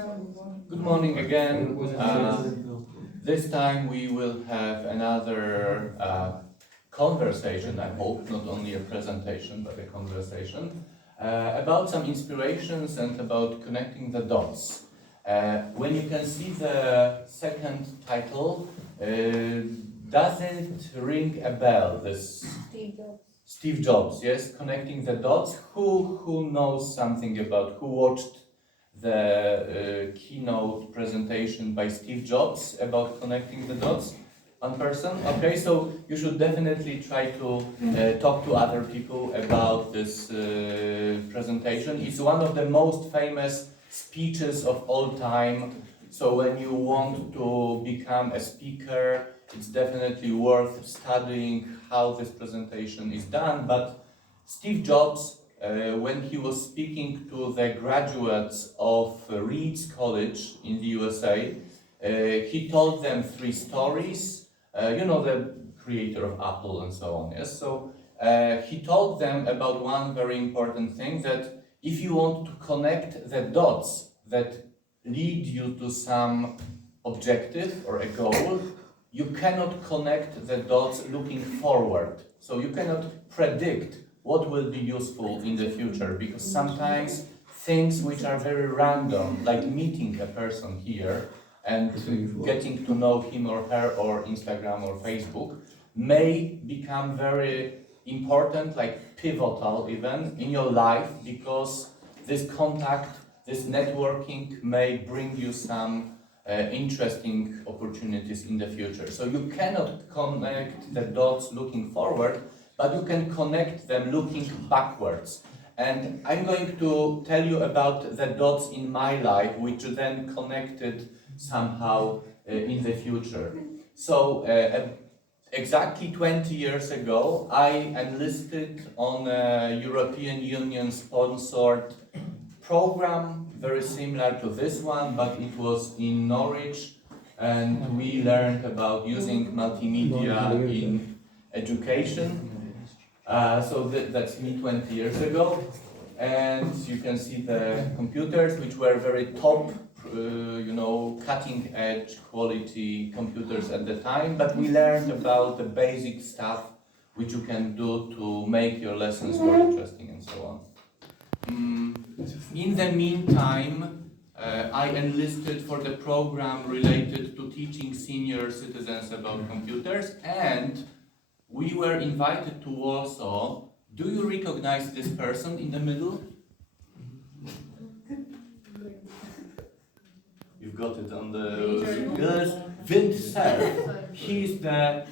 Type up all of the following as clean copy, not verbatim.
Good morning again. This time we will have another conversation, I hope, not only a presentation, but a conversation, about some inspirations and about connecting the dots. When you can see the second title, does it ring a bell? This Steve Jobs, yes, connecting the dots. Who knows something about, who watched the keynote presentation by Steve Jobs about connecting the dots? One person? Okay, so you should definitely try to talk to other people about this presentation. It's one of the most famous speeches of all time. So when you want to become a speaker, it's definitely worth studying how this presentation is done. But Steve Jobs, when he was speaking to the graduates of Reed's College in the USA, he told them 3 stories. The creator of Apple and so on. Yes, so he told them about one very important thing, that if you want to connect the dots that lead you to some objective or a goal, you cannot connect the dots looking forward. So you cannot predict what will be useful in the future, because sometimes things which are very random, like meeting a person here and getting to know him or her or Instagram or Facebook, may become very important, like pivotal even in your life, because this contact, this networking may bring you some interesting opportunities in the future. So you cannot connect the dots looking forward, but you can connect them looking backwards. And I'm going to tell you about the dots in my life, which then connected somehow in the future. So exactly 20 years ago, I enlisted on a European Union sponsored program, very similar to this one, but it was in Norwich, and we learned about using multimedia in education. So that's me 20 years ago, and you can see the computers, which were very top, cutting edge quality computers at the time, but we learned about the basic stuff which you can do to make your lessons more interesting and so on. In the meantime, I enlisted for the program related to teaching senior citizens about computers, and we were invited to Warsaw. Do you recognize this person in the middle? You've got it on the... Yes, Vint Cerf. He's the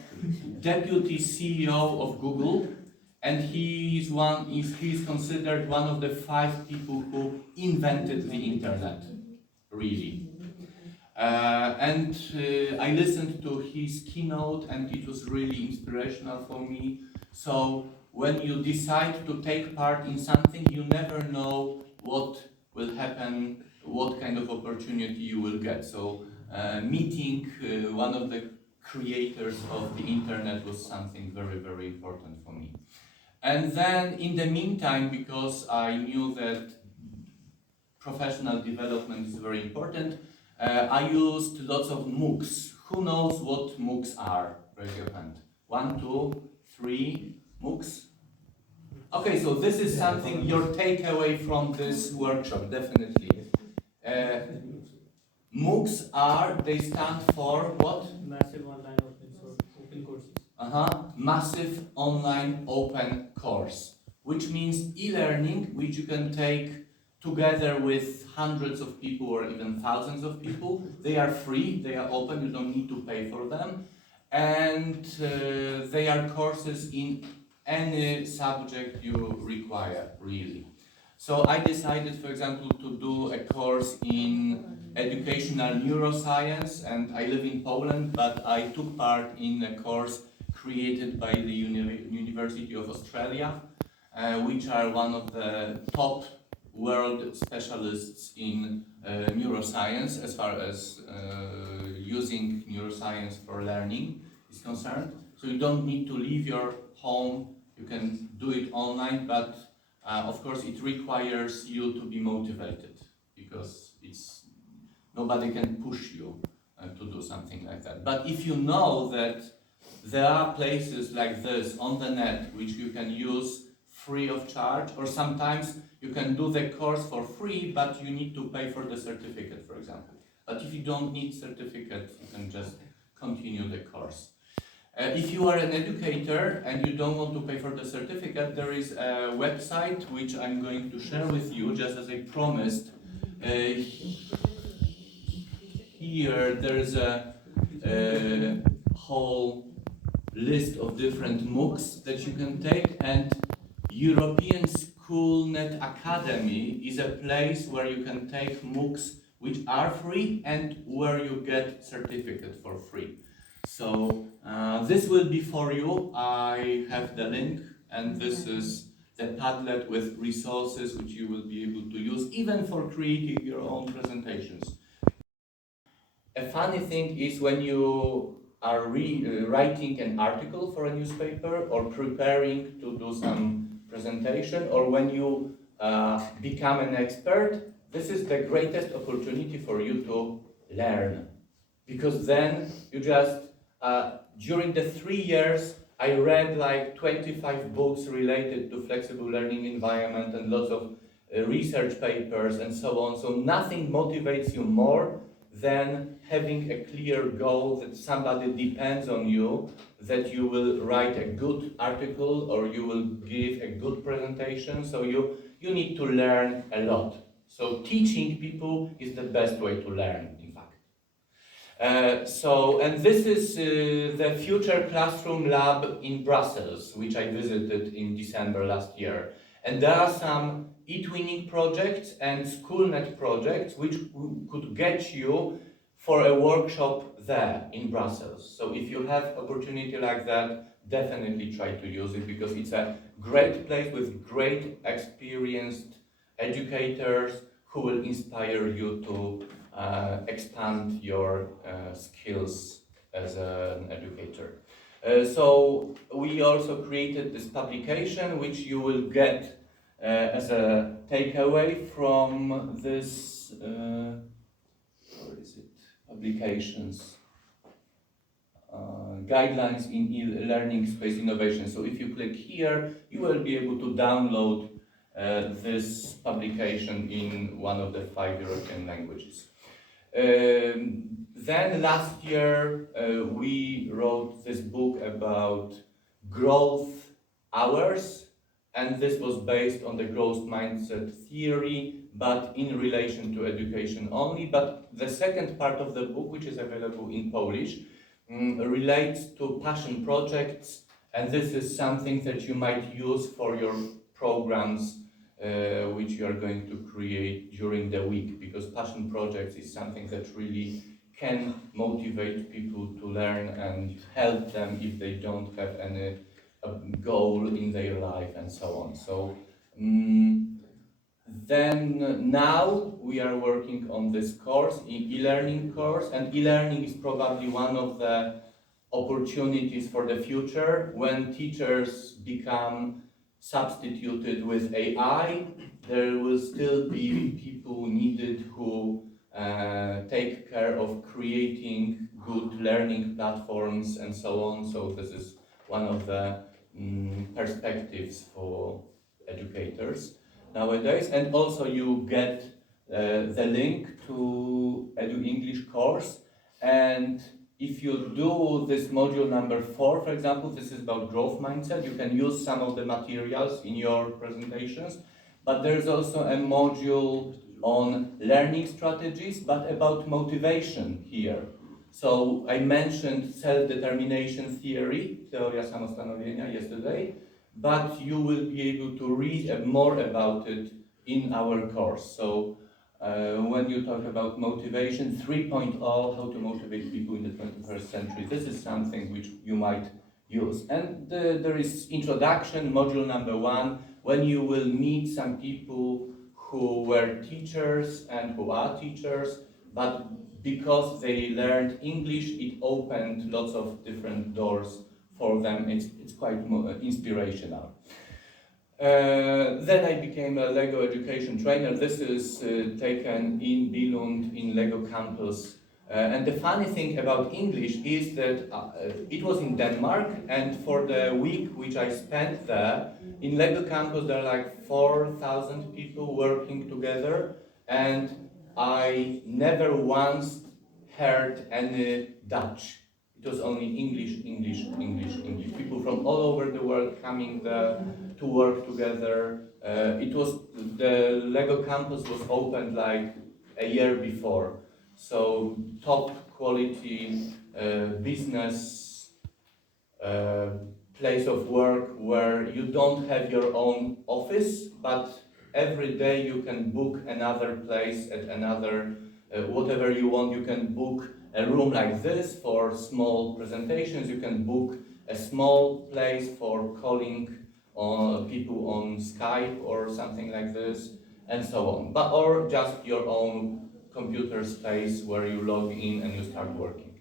deputy CEO of Google, and he's considered one of the 5 people who invented the internet, really. And I listened to his keynote, and it was really inspirational for me. So when you decide to take part in something, you never know what will happen, what kind of opportunity you will get. So meeting one of the creators of the internet was something very, very important for me. And then in the meantime, because I knew that professional development is very important, I used lots of MOOCs. Who knows what MOOCs are? Raise your hand. 1, 2, 3 MOOCs. Okay, so this is something, your takeaway from this workshop, definitely. MOOCs they stand for what? Massive online open courses. Massive online open course, which means e-learning, which you can take together with hundreds of people or even thousands of people. They are free, they are open, you don't need to pay for them. And they are courses in any subject you require, really. So I decided, for example, to do a course in educational neuroscience, and I live in Poland, but I took part in a course created by the University of Australia, which are one of the top world specialists in neuroscience, as far as using neuroscience for learning is concerned. So you don't need to leave your home, you can do it online, but of course it requires you to be motivated, because Nobody can push you to do something like that. But if you know that there are places like this on the net which you can use free of charge, or sometimes you can do the course for free, but you need to pay for the certificate, for example. But if you don't need certificate, you can just continue the course. If you are an educator and you don't want to pay for the certificate, there is a website which I'm going to share with you, just as I promised. Here there is a whole list of different MOOCs that you can take, and European Schoolnet Academy is a place where you can take MOOCs which are free and where you get certificate for free. So this will be for you. I have the link, and this is the Padlet with resources which you will be able to use even for creating your own presentations. A funny thing is when you are writing an article for a newspaper or preparing to do some presentation, or when you become an expert, this is the greatest opportunity for you to learn. Because then you just, during the 3 years, I read like 25 books related to flexible learning environment and lots of research papers and so on. So nothing motivates you more than having a clear goal that somebody depends on you, that you will write a good article or you will give a good presentation. So you need to learn a lot. So teaching people is the best way to learn, in fact. And this is the Future Classroom Lab in Brussels, which I visited in December last year. And there are some e-twinning projects and SchoolNet projects which could get you for a workshop there in Brussels. So if you have opportunity like that, definitely try to use it, because it's a great place with great experienced educators who will inspire you to expand your skills as an educator. So we also created this publication which you will get as a takeaway from this, where is it? Publications. Guidelines in e-learning space innovation. So if you click here, you will be able to download this publication in one of the 5 European languages. Then last year we wrote this book about growth hours, and this was based on the growth mindset theory, but in relation to education only. But the second part of the book, which is available in Polish, relates to passion projects, and this is something that you might use for your programs which you are going to create during the week, because passion projects is something that really can motivate people to learn and help them if they don't have any goal in their life and so on. So then now we are working on this course, e-learning course, and e-learning is probably one of the opportunities for the future. When teachers become substituted with AI, there will still be people needed who take care of creating good learning platforms and so on. So this is one of the perspectives for educators nowadays. And also you get the link to Edu English course, and if you do this module number 4, for example, this is about growth mindset, you can use some of the materials in your presentations, but there's also a module on learning strategies, but about motivation here. So I mentioned self-determination theory, teoria samostanowienia, yesterday, but you will be able to read more about it in our course. So when you talk about motivation 3.0, how to motivate people in the 21st century, this is something which you might use. And there is introduction, module number 1, when you will meet some people who were teachers and who are teachers, but because they learned English, it opened lots of different doors for them. It's quite inspirational. Then I became a Lego education trainer. This is taken in Billund in Lego campus. And the funny thing about English is that it was in Denmark, and for the week which I spent there, in Lego campus there are like 4,000 people working together, and I never once heard any Dutch. It was only English, English, English, English. People from all over the world coming there to work together. The Lego campus was opened like a year before. So top quality business place of work where you don't have your own office, but every day you can book another place at another, whatever you want. You can book a room like this for small presentations. You can book a small place for calling on people on Skype or something like this, and so on. But or just your own computer space where you log in and you start working.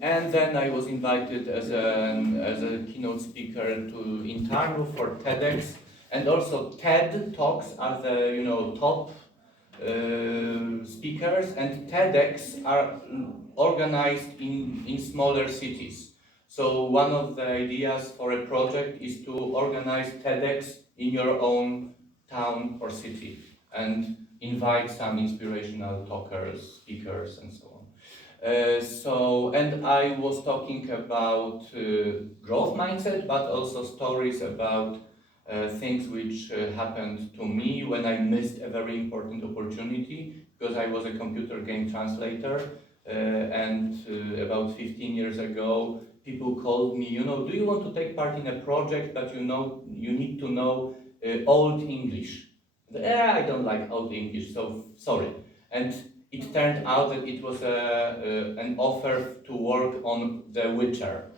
And then I was invited as a keynote speaker in Tarnów for TEDx, and also TED Talks are the top speakers, and TEDx are organized in smaller cities. So one of the ideas for a project is to organize TEDx in your own town or city and invite some inspirational talkers, speakers, and so on. And I was talking about growth mindset, but also stories about things which happened to me when I missed a very important opportunity, because I was a computer game translator, and about 15 years ago, people called me, do you want to take part in a project, but you need to know Old English. I don't like Old English, so sorry. And it turned out that it was an offer to work on The Witcher,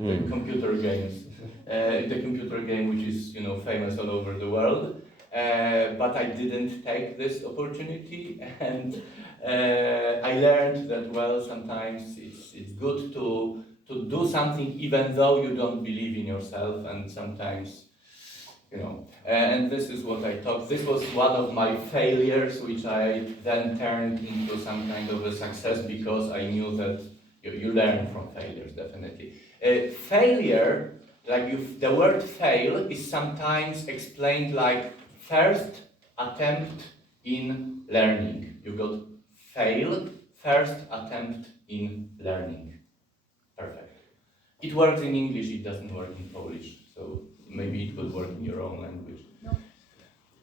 the computer games, the computer game which is famous all over the world. But I didn't take this opportunity, and I learned that sometimes it's good to do something even though you don't believe in yourself, and sometimes. And this is what I thought. This was one of my failures, which I then turned into some kind of a success, because I knew that you learn from failures, definitely. Failure, the word fail is sometimes explained like first attempt in learning. You got fail, first attempt in learning. Perfect. It works in English, it doesn't work in Polish. So maybe it will work in your own language. No.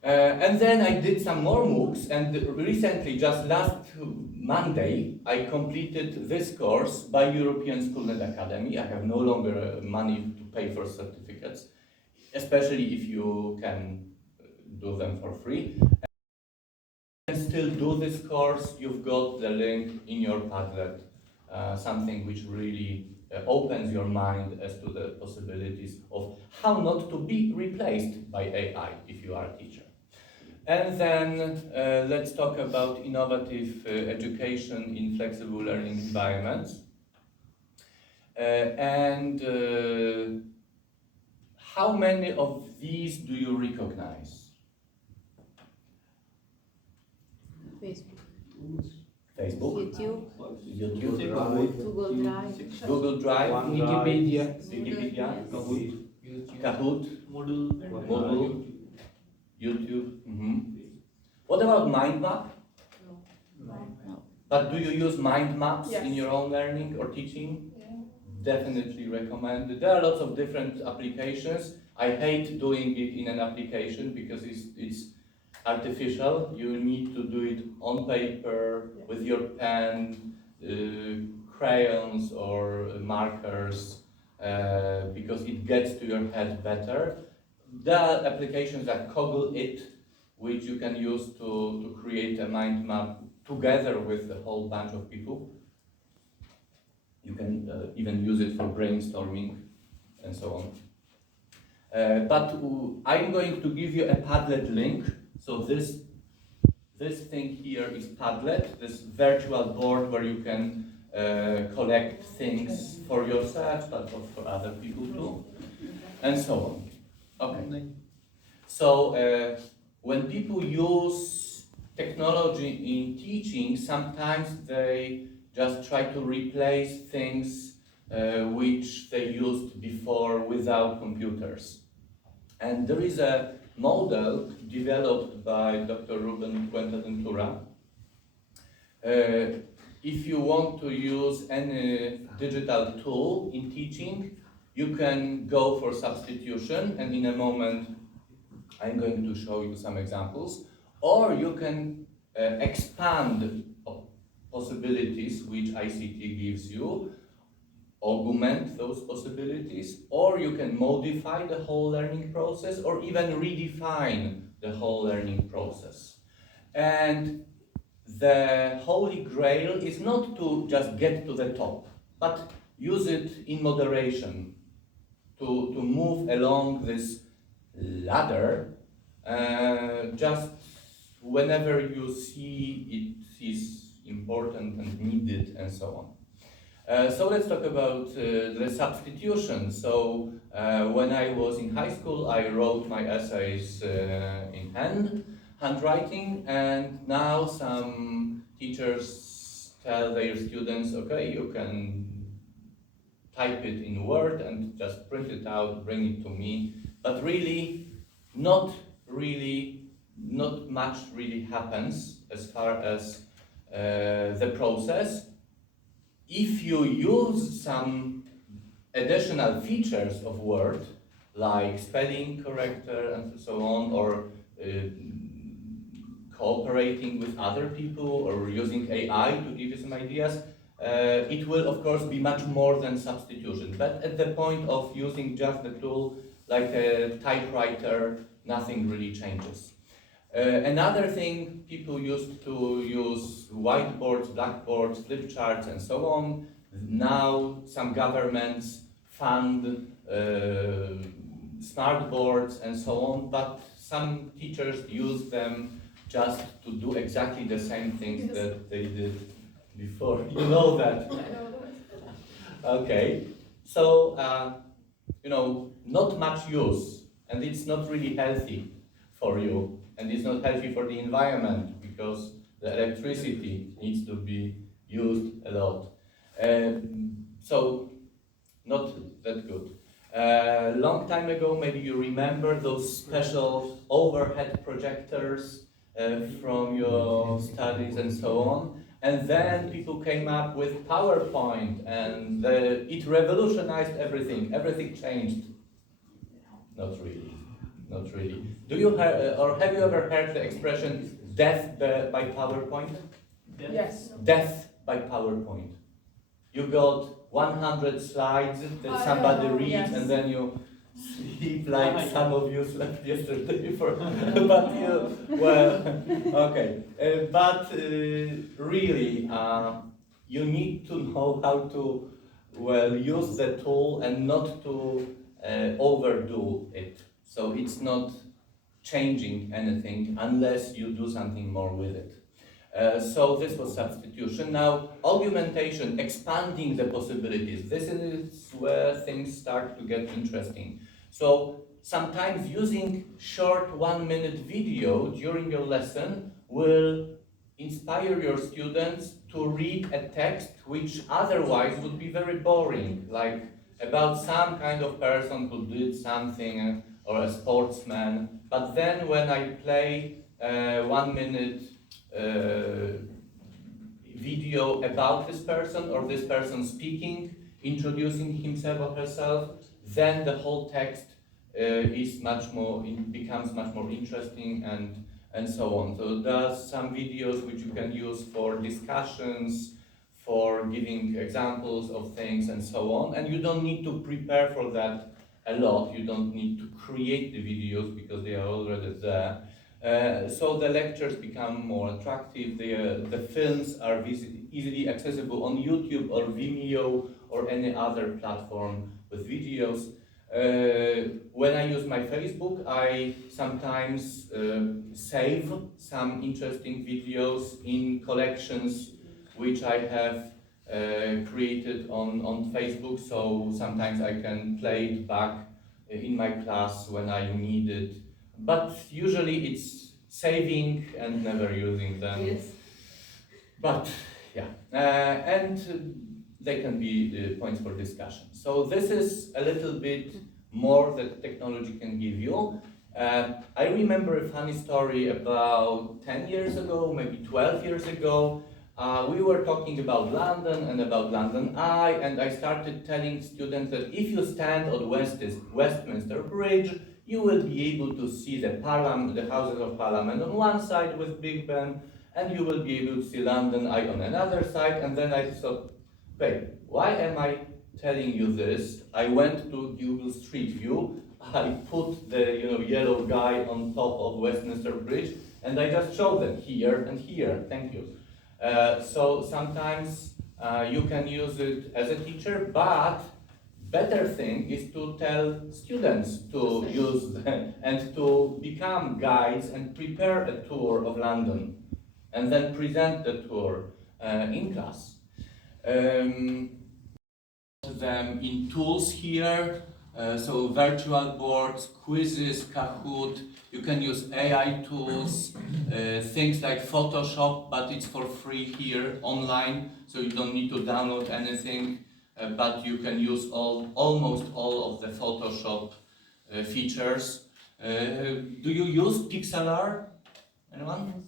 And then I did some more MOOCs, and recently, just last Monday, I completed this course by European Schoolnet Academy. I have no longer money to pay for certificates, especially if you can do them for free. And still do this course, you've got the link in your Padlet, something which really opens your mind as to the possibilities of how not to be replaced by AI if you are a teacher. And then let's talk about innovative education in flexible learning environments. How many of these do you recognize? Facebook, YouTube, Google Drive, Wikipedia, Kahoot, Moodle, YouTube. What about mind map? No. But do you use mind maps in your own learning or teaching? Yeah. Definitely recommend. There are lots of different applications. I hate doing it in an application because it's artificial. You need to do it on paper with your pen, crayons or markers, because it gets to your head better. There are applications that Koggle It, which you can use to create a mind map together with a whole bunch of people. You can even use it for brainstorming and so on. But I'm going to give you a Padlet link. So this thing here is Padlet, this virtual board where you can collect things for yourself, but for other people too, and so on. Okay. So when people use technology in teaching, sometimes they just try to replace things which they used before without computers. And there is a model developed by Dr. Ruben Fuenteventura. If you want to use any digital tool in teaching, you can go for substitution, and in a moment I'm going to show you some examples. Or you can expand possibilities which ICT gives you, augment those possibilities, or you can modify the whole learning process, or even redefine the whole learning process. And the holy grail is not to just get to the top, but use it in moderation, to move along this ladder just whenever you see it is important and needed and so on. So let's talk about the substitution. So when I was in high school, I wrote my essays in handwriting, and now some teachers tell their students, okay, you can type it in Word and just print it out, bring it to me. But really, not much really happens as far as the process. If you use some additional features of Word, like spelling corrector and so on, or cooperating with other people, or using AI to give you some ideas, it will of course be much more than substitution. But at the point of using just the tool like a typewriter, nothing really changes. Another thing, people used to use whiteboards, blackboards, flip charts and so on. Now some governments fund smart boards and so on, but some teachers use them just to do exactly the same things that they did before. You know that. Okay, so not much use, and it's not really healthy for you, and it's not healthy for the environment because the electricity needs to be used a lot. So not that good. Long time ago, maybe you remember those special overhead projectors from your studies and so on. And then people came up with PowerPoint, and it revolutionized everything. Everything changed. Not really. Not really. Do you or have you ever heard the expression "death by PowerPoint"? Yes. Death by PowerPoint. You got 100 slides that somebody reads, yes. and then you sleep like some of you slept yesterday before. But okay. But really, you need to know how to use the tool and not to overdo it. So it's not changing anything unless you do something more with it. So this was substitution. Now, augmentation, expanding the possibilities. This is where things start to get interesting. So sometimes using short 1-minute video during your lesson will inspire your students to read a text which otherwise would be very boring, like about some kind of person who did something, or a sportsman. But then when I play 1-minute video about this person, or this person speaking, introducing himself or herself, then the whole text becomes much more interesting and so on. So there's some videos which you can use for discussions, for giving examples of things and so on, and you don't need to prepare for that a lot. You don't need to create the videos because they are already there. So the lectures become more attractive. The films are easily accessible on YouTube or Vimeo or any other platform with videos. When I use my Facebook, I sometimes save some interesting videos in collections which I have created on Facebook, so sometimes I can play it back in my class when I need it, but usually it's saving and never using them. Yes. But yeah, and they can be points for discussion. So this is a little bit more that technology can give you. I remember a funny story about 10 years ago, maybe 12 years ago. We were talking about London and about London Eye, and I started telling students that if you stand on Westminster Bridge, you will be able to see the Houses of Parliament on one side with Big Ben, and you will be able to see London Eye on another side. And then I thought, wait, why am I telling you this? I went to Google Street View, I put the yellow guy on top of Westminster Bridge, and I just showed them here and here. Thank you. So sometimes you can use it as a teacher, but better thing is to tell students to use them and to become guides and prepare a tour of London and then present the tour in class. Them in tools here, so virtual boards, quizzes, Kahoot. You can use AI tools, things like Photoshop, but it's for free here online, so you don't need to download anything, but you can use almost all of the Photoshop features. Do you use pixel art? Anyone?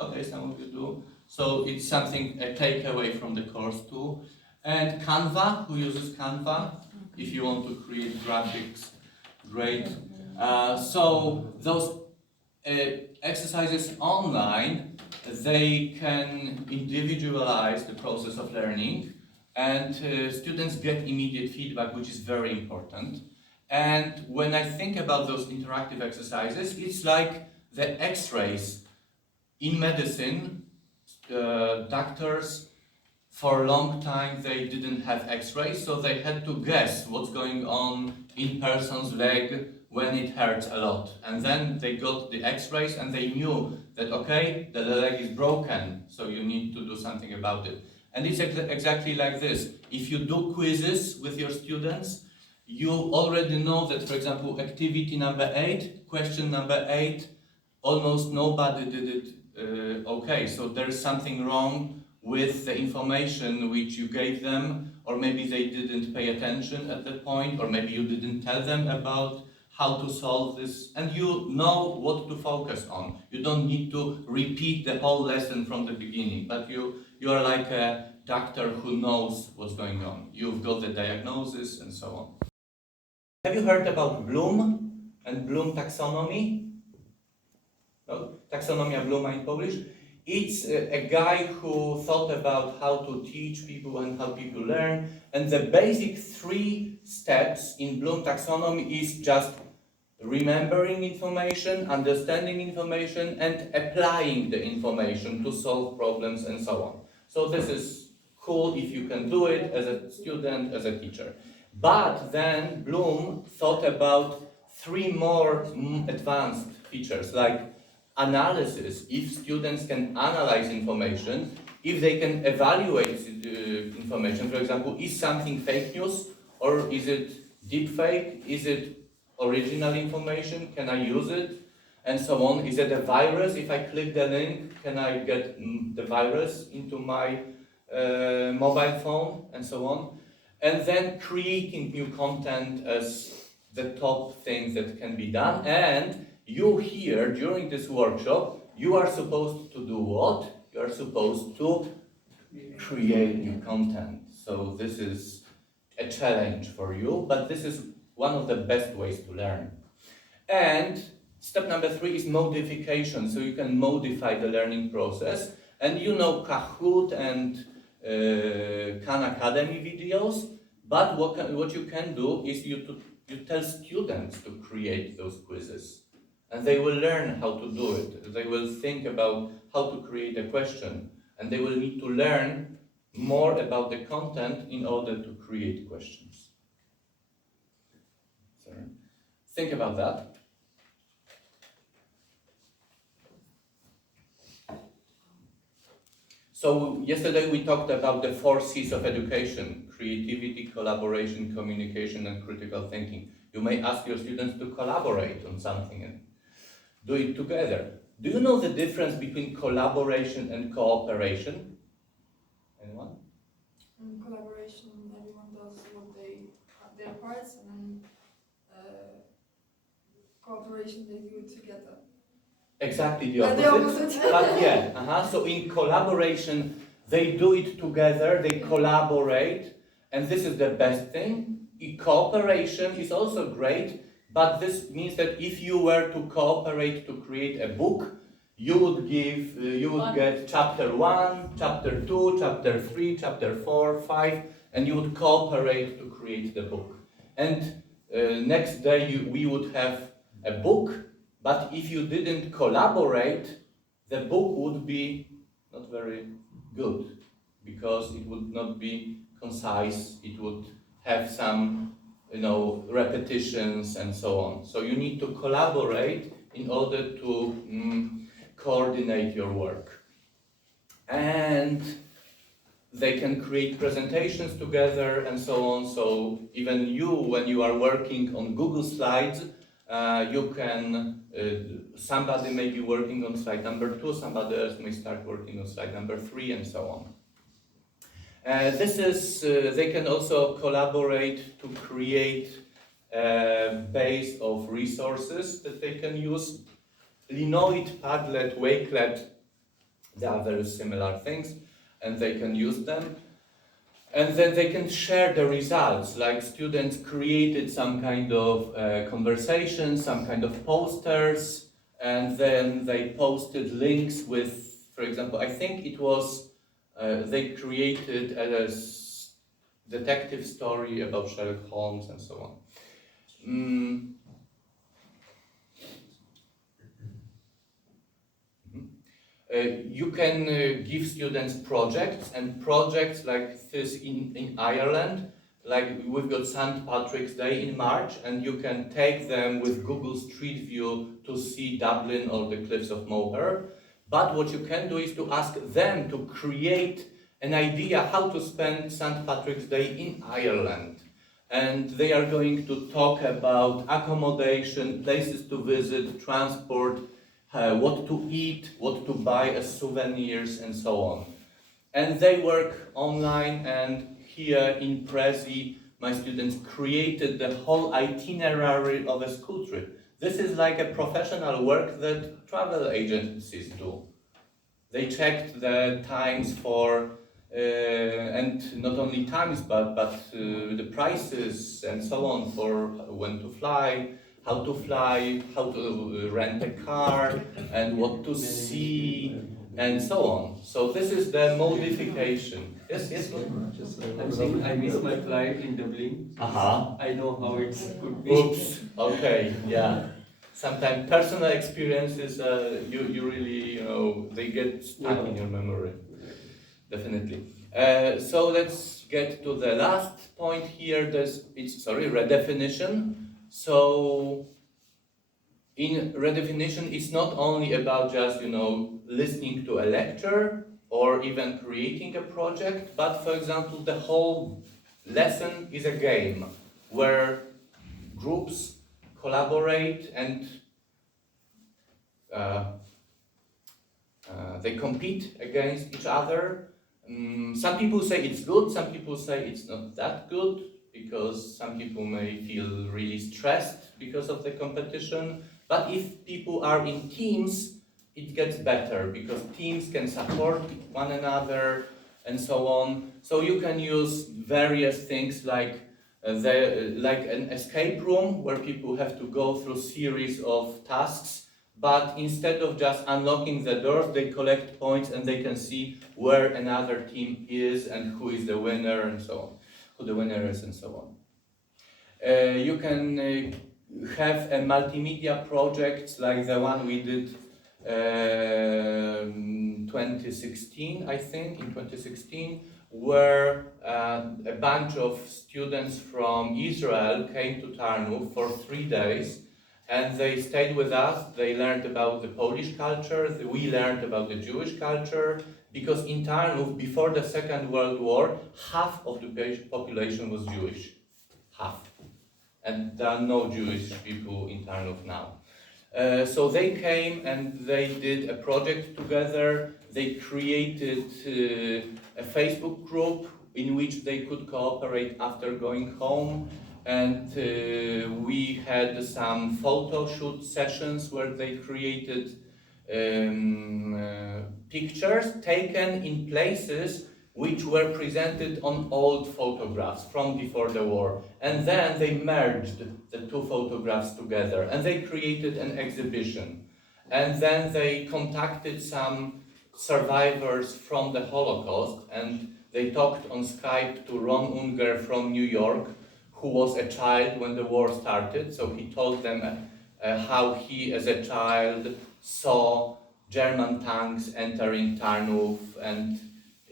Okay, some of you do. So it's something, a takeaway from the course too. And Canva, who uses Canva? If you want to create graphics, great. So those exercises online, they can individualize the process of learning, and students get immediate feedback, which is very important. And when I think about those interactive exercises, it's like the X-rays. In medicine, doctors, for a long time, they didn't have X-rays, so they had to guess what's going on in person's leg when it hurts a lot. And then they got the X-rays and they knew that, okay, the leg is broken, so you need to do something about it. And it's exactly like this. If you do quizzes with your students, you already know that, for example, activity number 8, question number 8, almost nobody did it okay. So there is something wrong with the information which you gave them, or maybe they didn't pay attention at that point, or maybe you didn't tell them about how to solve this, and you know what to focus on. You don't need to repeat the whole lesson from the beginning, but you are like a doctor who knows what's going on. You've got the diagnosis and so on. Have you heard about Bloom and Bloom taxonomy? No? Taxonomia Blooma in Polish. It's a guy who thought about how to teach people and how people learn. And the basic 3 steps in Bloom taxonomy is just remembering information, understanding information, and applying the information to solve problems and so on. So this is cool if you can do it as a student, as a teacher. But then Bloom thought about 3 more advanced features, like analysis, if students can analyze information, if they can evaluate information. For example, is something fake news, or is it deep fake? Is it original information? Can I use it? And so on. Is it a virus? If I click the link, can I get the virus into my mobile phone? And so on. And then creating new content as the top thing that can be done. And you here, during this workshop, you are supposed to do what? You are supposed to create new content. So this is a challenge for you, but this is one of the best ways to learn. And step number 3 is modification. So you can modify the learning process. And you know Kahoot and Khan Academy videos, but what you can do is you tell students to create those quizzes. And they will learn how to do it. They will think about how to create a question. And they will need to learn more about the content in order to create questions. So, think about that. So yesterday we talked about the 4 C's of education: creativity, collaboration, communication, and critical thinking. You may ask your students to collaborate on something. do it together. Do you know the difference between collaboration and cooperation? Anyone? In collaboration, everyone does their parts, and then cooperation, they do it together. Exactly the The opposite. opposite. But yeah, so in collaboration, they do it together, they collaborate, and this is the best thing. Cooperation is also great, but this means that if you were to cooperate to create a book, you would get chapter 1, chapter 2, chapter 3, chapter 4, 5, and you would cooperate to create the book. And next day we would have a book, but if you didn't collaborate, the book would be not very good, because it would not be concise, it would have some, repetitions and so on. So you need to collaborate in order to coordinate your work. And they can create presentations together and so on. So even you, when you are working on Google Slides, you can, somebody may be working on slide number 2, somebody else may start working on slide number 3 and so on. They can also collaborate to create a base of resources that they can use. Linoid, Padlet, Wakelet, they are very similar things, and they can use them. And then they can share the results, like students created some kind of conversation, some kind of posters, and then they posted links with, for example, I think it was, they created a detective story about Sherlock Holmes and so on. You can give students projects, and projects like this in Ireland, like we've got St. Patrick's Day in March, and you can take them with Google Street View to see Dublin or the cliffs of Moher. But what you can do is to ask them to create an idea how to spend St. Patrick's Day in Ireland. And they are going to talk about accommodation, places to visit, transport, what to eat, what to buy as souvenirs, and so on. And they work online, and here in Prezi, my students created the whole itinerary of a school trip. This is like a professional work that travel agencies do. They checked the times for, and not only times, but the prices and so on for when to fly, how to rent a car, and what to see, and so on. So this is the modification. Yes. I'm saying I miss my flight in Dublin. I know how it could be. Oops. Okay. Yeah. Sometimes personal experiences, you really, they get stuck in your memory. Definitely. So let's get to the last point here. Redefinition. So in redefinition, it's not only about just, listening to a lecture or even creating a project, but for example, the whole lesson is a game where groups collaborate and they compete against each other. Some people say it's good, some people say it's not that good, because some people may feel really stressed because of the competition. But if people are in teams, it gets better, because teams can support one another and so on. So you can use various things like an escape room where people have to go through series of tasks, but instead of just unlocking the doors, they collect points and they can see where another team is and who is the winner and so on, who the winner is and so on. You can have a multimedia projects like the one we did 2016, I think, in 2016, where a bunch of students from Israel came to Tarnów for 3 days, and they stayed with us. They learned about the Polish culture, we learned about the Jewish culture, because in Tarnów, before the Second World War, half of the population was Jewish. Half. And there are no Jewish people in Tarnów now. So they came and they did a project together. They created a Facebook group in which they could cooperate after going home. And we had some photo shoot sessions where they created pictures taken in places which were presented on old photographs from before the war. And then they merged the two photographs together and they created an exhibition. And then they contacted some survivors from the Holocaust and they talked on Skype to Ron Unger from New York, who was a child when the war started. So he told them how he as a child saw German tanks entering Tarnów, and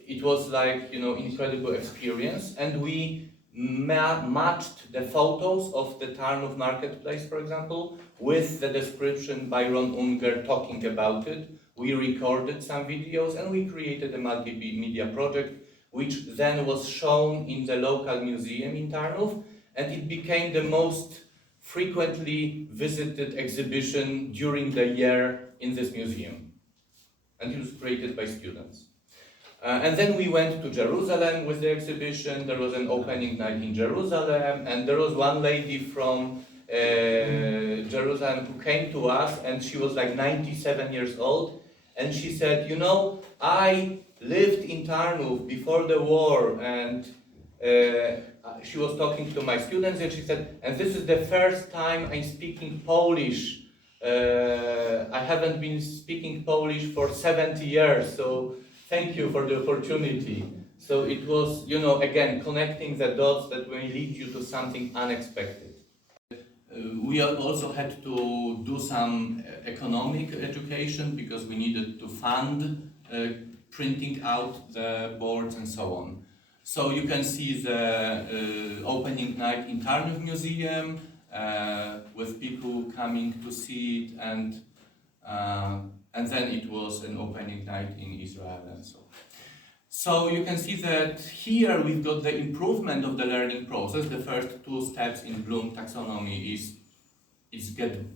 it was like, you know, incredible experience. And we matched the photos of the Tarnów marketplace, for example, with the description by Ron Unger talking about it. We recorded some videos and we created a multimedia project which then was shown in the local museum in Tarnów, and it became the most frequently visited exhibition during the year in this museum. And it was created by students. And then we went to Jerusalem with the exhibition. There was an opening night in Jerusalem, and there was one lady from Jerusalem who came to us, and she was like 97 years old, and she said, you know, I lived in Tarnów before the war, and she was talking to my students, and she said, and this is the first time I'm speaking Polish. I haven't been speaking Polish for 70 years, so thank you for the opportunity. So it was, you know, again, connecting the dots that may lead you to something unexpected. We also had to do some economic education because we needed to fund printing out the boards and so on. So you can see the opening night in Tarnów Museum with people coming to see it, and then it was an opening night in Israel and so on. So you can see that here we've got the improvement of the learning process. The first two steps in Bloom taxonomy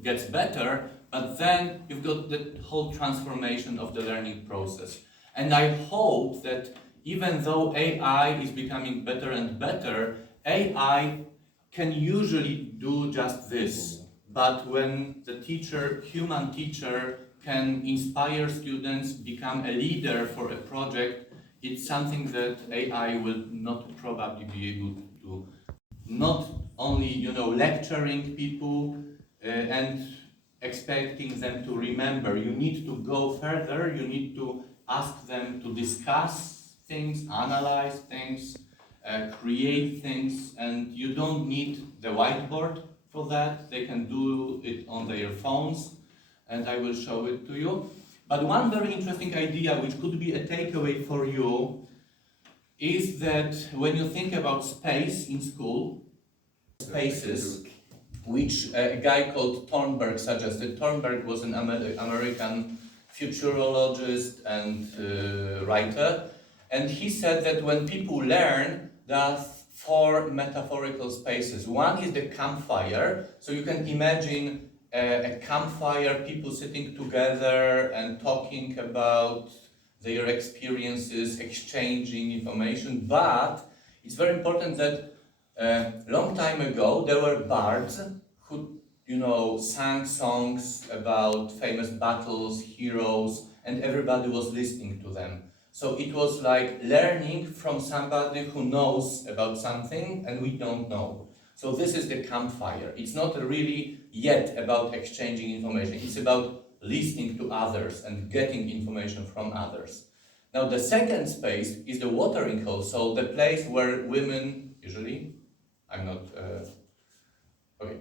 gets better, but then you've got the whole transformation of the learning process. And I hope that even though AI is becoming better and better, AI can usually do just this. But when the teacher, human teacher, can inspire students, become a leader for a project, it's something that AI will not probably be able to do. Not only, you know, lecturing people and expecting them to remember. You need to go further. You need to ask them to discuss things, analyze things, create things, and you don't need the whiteboard for that. They can do it on their phones, and I will show it to you. But one very interesting idea, which could be a takeaway for you, is that when you think about space in school, spaces, which a guy called Thornberg suggested. Thornberg was an American futurologist and writer, and he said that when people learn, there are four metaphorical spaces. One is the campfire, so you can imagine a campfire, people sitting together and talking about their experiences, exchanging information. But it's very important that long time ago there were bards who, you know, sang songs about famous battles, heroes, and everybody was listening to them. So it was like learning from somebody who knows about something and we don't know. So this is the campfire. It's not really yet about exchanging information. It's about listening to others and getting information from others. Now the second space is the watering hole. So the place where women, usually, I'm not, okay,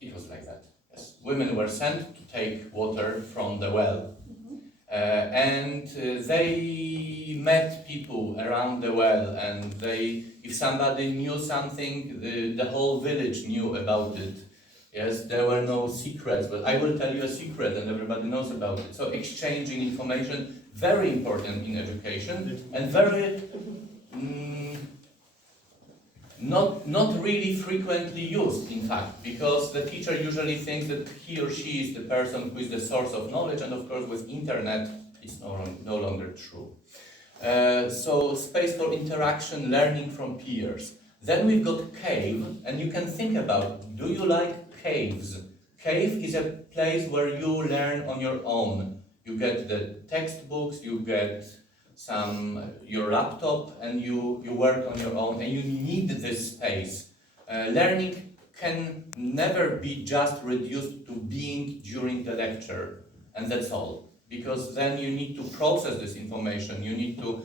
it was like that. Yes. Women were sent to take water from the well. And they met people around the well, and if somebody knew something, the whole village knew about it. Yes, there were no secrets, but I will tell you a secret and everybody knows about it. So exchanging information, very important in education, and very not really frequently used, in fact, because the teacher usually thinks that he or she is the person who is the source of knowledge, and of course with internet it's no longer true. So space for interaction, learning from peers. Then we've got cave, and you can think about, do you like caves? Cave is a place where you learn on your own. You get the textbooks, you get your laptop, and you work on your own, and you need this space. Learning can never be just reduced to being during the lecture, and that's all. Because then you need to process this information, you need to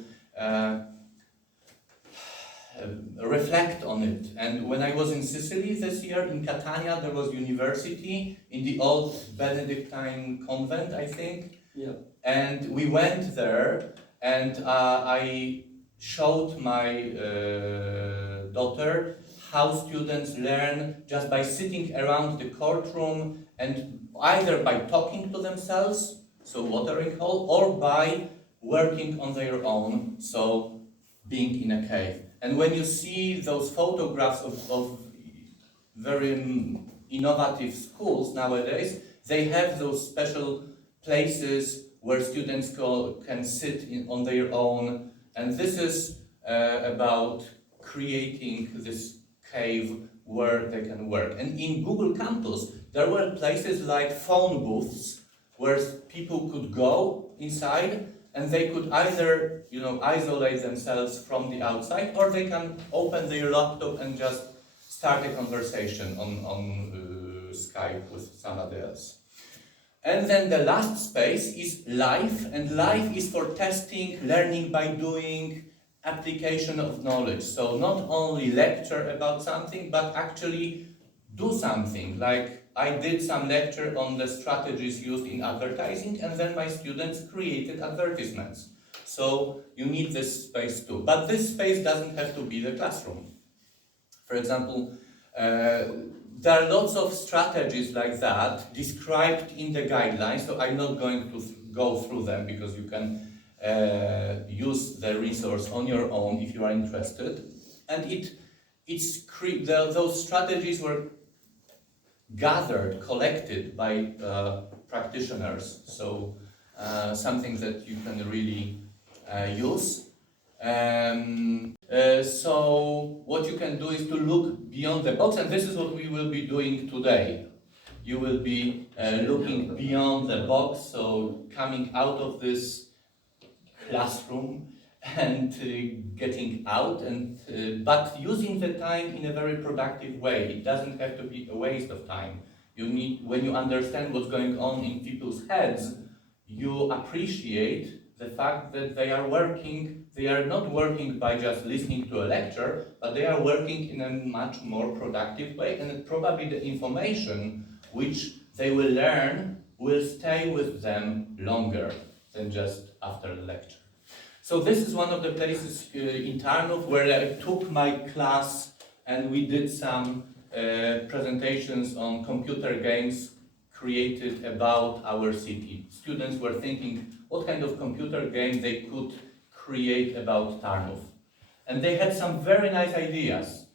reflect on it. And when I was in Sicily this year, in Catania, there was university in the old Benedictine convent, I think. Yeah. And we went there, and I showed my daughter how students learn just by sitting around the courtroom, and either by talking to themselves, so watering hole, or by working on their own, so being in a cave. And when you see those photographs of very innovative schools nowadays, they have those special places where students can sit on their own, and this is about creating this cave where they can work. And in Google Campus, there were places like phone booths where people could go inside, and they could either, isolate themselves from the outside, or they can open their laptop and just start a conversation on Skype with somebody else. And then the last space is life, and life is for testing, learning by doing, application of knowledge. So not only lecture about something, but actually do something. Like I did some lecture on the strategies used in advertising, and then my students created advertisements. So you need this space too. But this space doesn't have to be the classroom. For example, there are lots of strategies like that described in the guidelines, so I'm not going to go through them because you can use the resource on your own if you are interested. And those strategies were gathered, collected by practitioners, so something that you can really use. So what you can do is to look beyond the box, and this is what we will be doing today. You will be looking beyond the box, so coming out of this classroom and getting out, and but using the time in a very productive way. It doesn't have to be a waste of time. When you understand what's going on in people's heads, you appreciate the fact that they are working. They are not working by just listening to a lecture, but they are working in a much more productive way, and probably the information which they will learn will stay with them longer than just after the lecture. So this is one of the places in Tarnów where I took my class, and we did some presentations on computer games created about our city. Students were thinking what kind of computer game they could create about Tarnów. And they had some very nice ideas,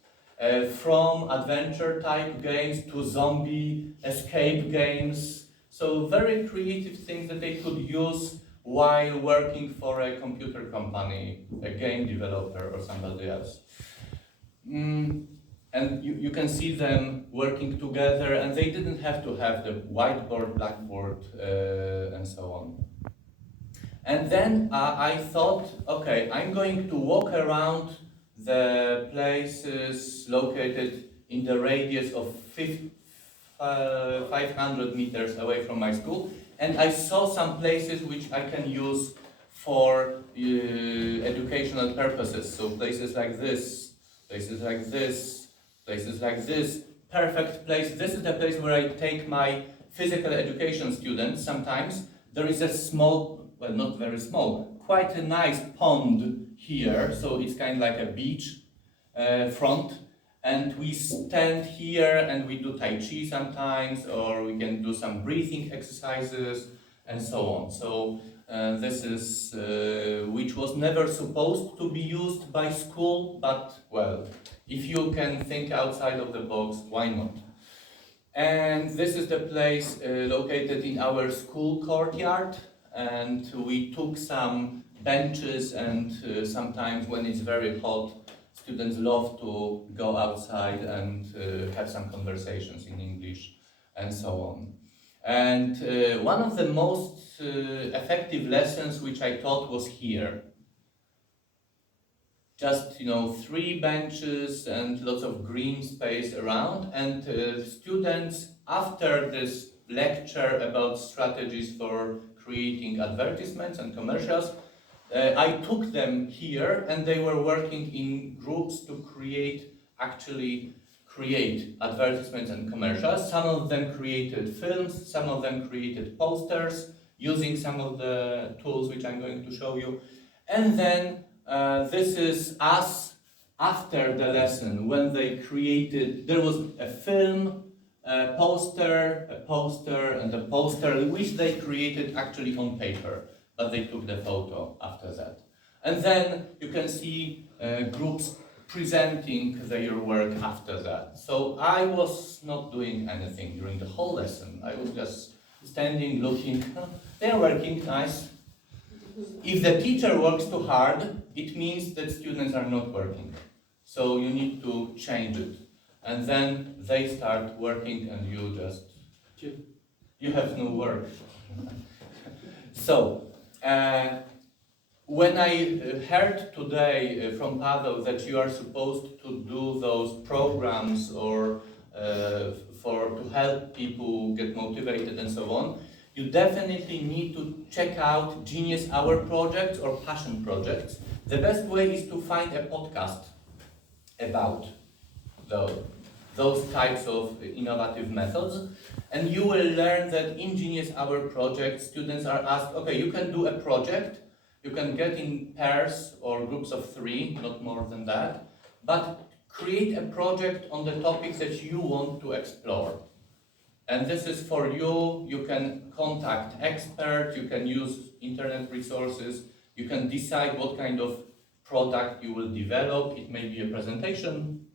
from adventure type games to zombie escape games. So very creative things that they could use while working for a computer company, a game developer or somebody else. And you can see them working together, and they didn't have to have the whiteboard, blackboard, and so on. And then I thought, okay, I'm going to walk around the places located in the radius of 500 meters away from my school, and I saw some places which I can use for educational purposes. So places like this, places like this, places like this. Perfect place. This is the place where I take my physical education students sometimes. There is a small, well, not very small, quite a nice pond here. So it's kind of like a beach front. And we stand here and we do Tai Chi sometimes, or we can do some breathing exercises. and so on. So this is, which was never supposed to be used by school, but well, if you can think outside of the box, why not? And this is the place located in our school courtyard, and we took some benches, and sometimes when it's very hot, students love to go outside and have some conversations in English and so on. And one of the most effective lessons which I taught was here. Just, 3 benches and lots of green space around, and students, after this lecture about strategies for creating advertisements and commercials, I took them here, and they were working in groups to create advertisements and commercials. Some of them created films, some of them created posters, using some of the tools which I'm going to show you. And then this is us after the lesson, when they created, there was a film, a poster, and a poster, which they created actually on paper, but they took the photo after that. And then you can see groups presenting their work after that. So I was not doing anything during the whole lesson. I was just standing, looking, they're working, nice. If the teacher works too hard, it means that students are not working. So you need to change it. And then they start working and you have no work. So, when I heard today from Paweł that you are supposed to do those programs or to help people get motivated and so on, you definitely need to check out Genius Hour projects or passion projects. The best way is to find a podcast about those types of innovative methods, and you will learn that in Genius Hour projects, students are asked, okay, you can do a project, you can get in pairs or groups of 3, not more than that, but create a project on the topics that you want to explore. And this is for you. You can contact experts, you can use internet resources, you can decide what kind of product you will develop. It may be a presentation,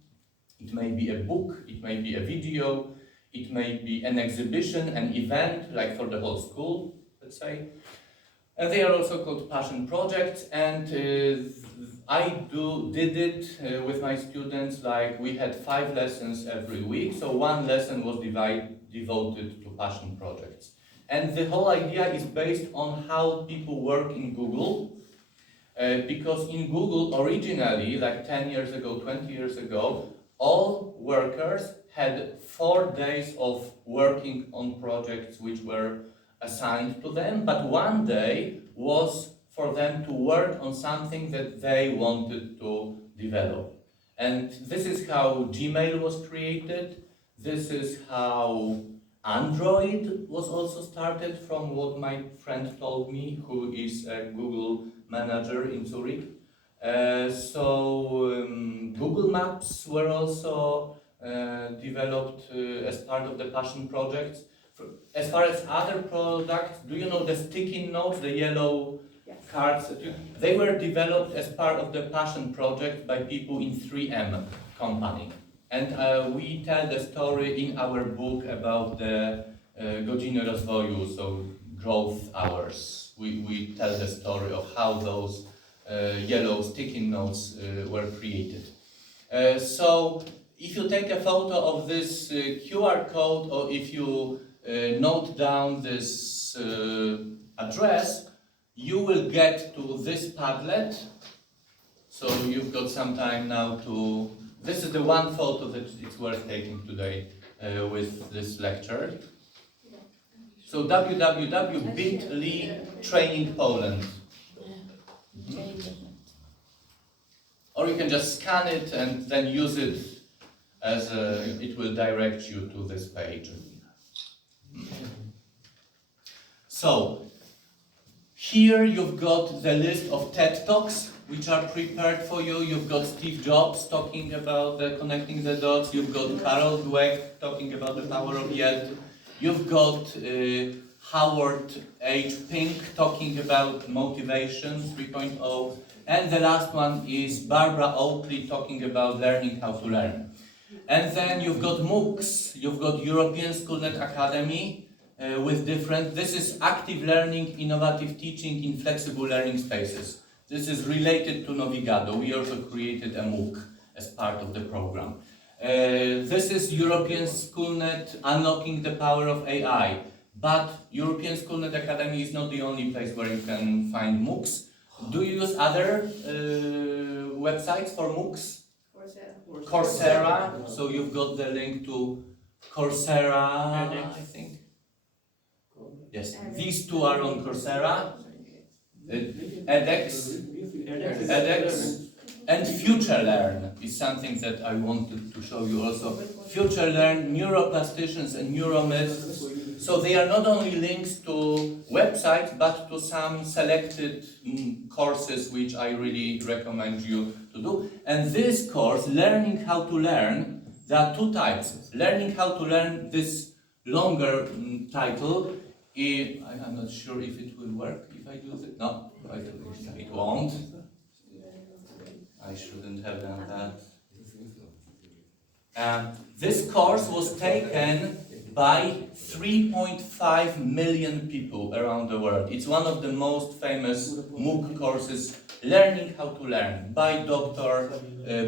it may be a book, it may be a video, it may be an exhibition, an event, like for the whole school, let's say. And they are also called passion projects, and I did it with my students, like we had 5 lessons every week, so 1 lesson was devoted to passion projects. And the whole idea is based on how people work in Google, because in Google originally, like 10 years ago, 20 years ago, all workers had 4 days of working on projects which were assigned to them, but 1 day was for them to work on something that they wanted to develop. And this is how Gmail was created. This is how Android was also started, from what my friend told me, who is a Google manager in Zurich. Google Maps were also developed as part of the passion projects. As far as other products, do you know the sticky notes, the yellow cards? They were developed as part of the passion project by people in 3M company. And we tell the story in our book about the godziny rozwoju, so growth hours. We tell the story of how those yellow sticky notes were created. So if you take a photo of this QR code, or if you note down this address, you will get to this Padlet. So you've got some time now to... This is the one photo that it's worth taking today with this lecture. So www.bit.ly Training Poland. Or you can just scan it and then use it as it will direct you to this page. So here you've got the list of TED Talks which are prepared for you. You've got Steve Jobs talking about connecting the dots. You've got Carol Dweck talking about the power of yet. You've got Howard H. Pink talking about motivation 3.0, and the last one is Barbara Oakley talking about learning how to learn. And then you've got MOOCs, you've got European Schoolnet Academy with different, this is active learning, innovative teaching in flexible learning spaces. This is related to Novigado. We also created a MOOC as part of the program. This is European Schoolnet Unlocking the Power of AI. But European Schoolnet Academy is not the only place where you can find MOOCs. Do you use other websites for MOOCs? Coursera. So you've got the link to Coursera, I think. Yes, these two are on Coursera. edX, and FutureLearn is something that I wanted to show you also. FutureLearn, neuroplasticians and neuromyths. So they are not only links to websites, but to some selected courses which I really recommend you to do. And this course, Learning How to Learn, there are two types. Learning How to Learn, this longer title, I'm not sure if it will work if I use it. No, it won't. I shouldn't have done that. This course was taken by 3.5 million people around the world. It's one of the most famous MOOC courses, Learning How to Learn, by Dr.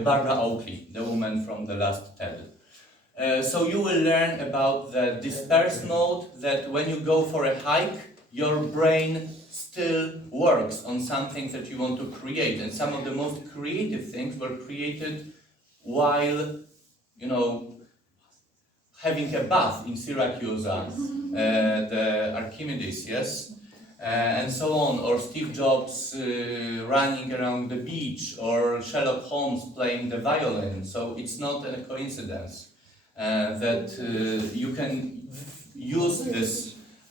Barbara Oakley, the woman from the last TED. So you will learn about the disperse mode, that when you go for a hike, your brain still works on something that you want to create. And some of the most creative things were created while, having a bath in Syracuse, the Archimedes, yes? And so on, or Steve Jobs running around the beach, or Sherlock Holmes playing the violin. So it's not a coincidence that you can use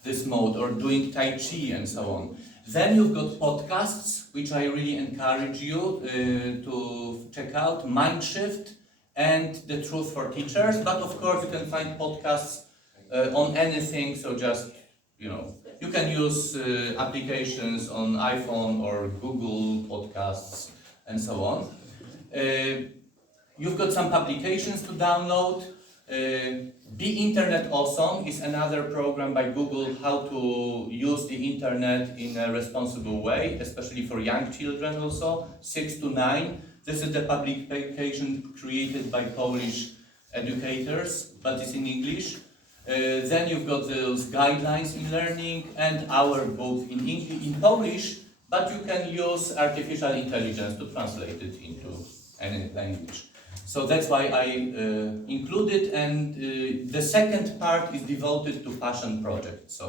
this mode, or doing Tai Chi and so on. Then you've got podcasts, which I really encourage you to check out, Mindshift and The Truth for Teachers. But of course you can find podcasts on anything, so just, you can use applications on iPhone or Google Podcasts and so on. You've got some publications to download. Be Internet Awesome is another program by Google, how to use the internet in a responsible way, especially for young children also, 6 to 9. This is the publication created by Polish educators, but it's in English. Then you've got those guidelines in learning and our book in Polish, but you can use artificial intelligence to translate it into any language. So that's why I include it, and the second part is devoted to passion projects.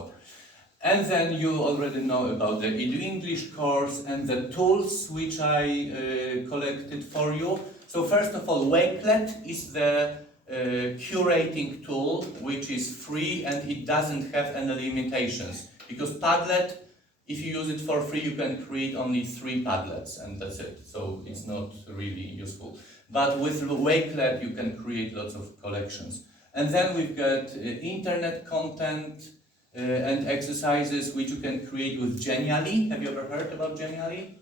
And then you already know about the Edu English course and the tools which I collected for you. So first of all, Wakelet is the curating tool, which is free and it doesn't have any limitations. Because Padlet, if you use it for free, you can create only 3 Padlets and that's it. So it's not really useful. But with Wakelet, you can create lots of collections. And then we've got internet content and exercises which you can create with Genially. Have you ever heard about Genially?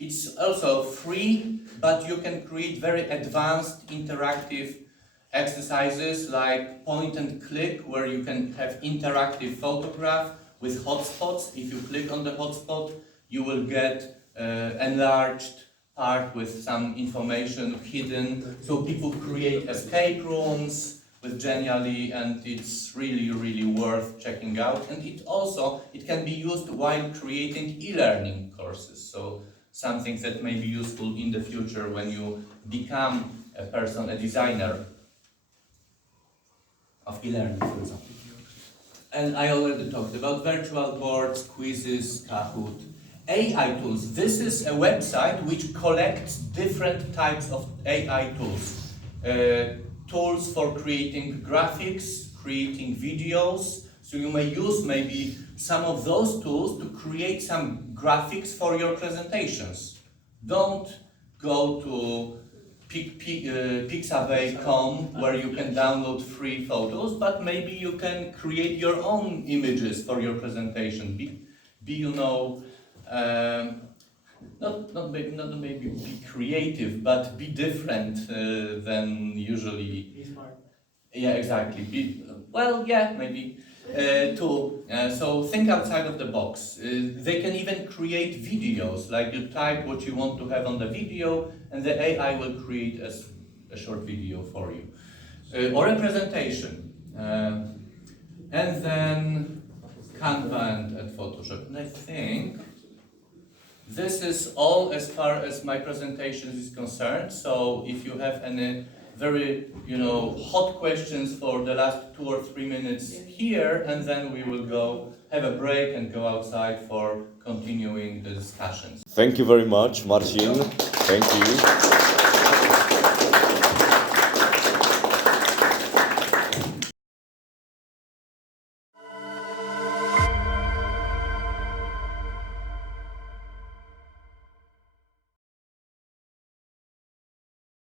It's also free, but you can create very advanced interactive exercises like point and click, where you can have interactive photograph with hotspots. If you click on the hotspot, you will get enlarged part with some information hidden. So people create escape rooms with Genially, and it's really, really worth checking out. And it can be used while creating e-learning courses. So something that may be useful in the future when you become a designer of e-learning, for example. And I already talked about virtual boards, quizzes, Kahoot. AI tools. This is a website which collects different types of AI tools. Tools for creating graphics, creating videos. So you may use maybe some of those tools to create some graphics for your presentations. Don't go to pixabay.com where you can download free photos, but maybe you can create your own images for your presentation. Not maybe be creative, but be different than usually. Be smart. Yeah, exactly. Maybe. So think outside of the box. They can even create videos, like you type what you want to have on the video, and the AI will create a short video for you, or a presentation, and then Canva and Photoshop. And I think this is all as far as my presentation is concerned. So if you have any very, hot questions for the last 2 or 3 minutes here, and then we will go have a break and go outside for continuing the discussions. Thank you very much, Marcin. Thank you.